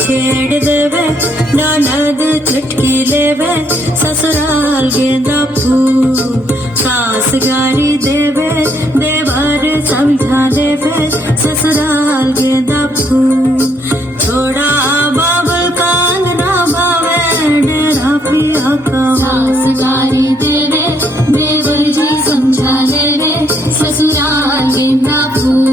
छेड़ देवे ननद चुटकी लेवे ससुराल गेंदा फूल सास गारी देवे देवर समझा देवे ससुराल गेंदा फूल थोड़ा बाबल कांग ना बावे डेरा पिया का सास गारी देवे देवर जी समझा लेवे ससुराल गेंदा फूल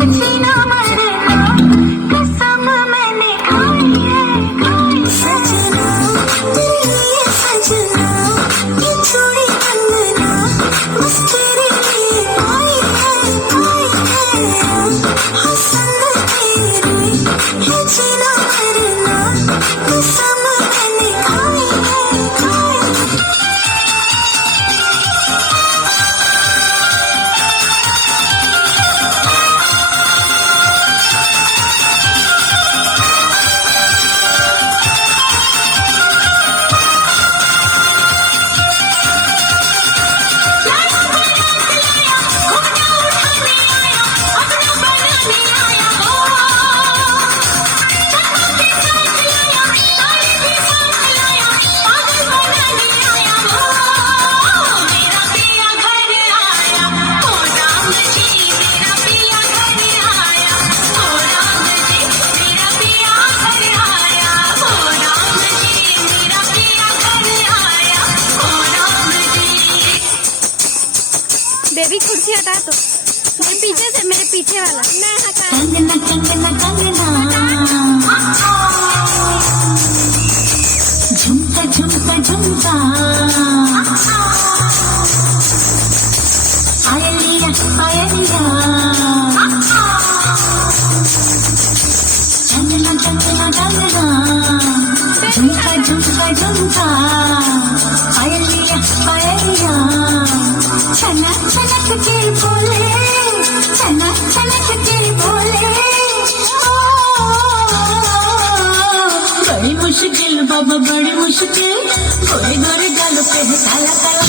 बेबी कुर्सी हटा तो मेरे पीछे से मेरे पीछे वाला मैं हटा कंगना कंगना कंगना झुमका झुमका झुमका आयलिया आयलिया कंगना कंगना कंगना झुमका झुमका झुमका आयलिया आयलिया चना चनक के बोले चना चनक के बोले बड़ी मुश्किल बाबा बड़ी मुश्किल गोरे गोरे गालों पे है काला काला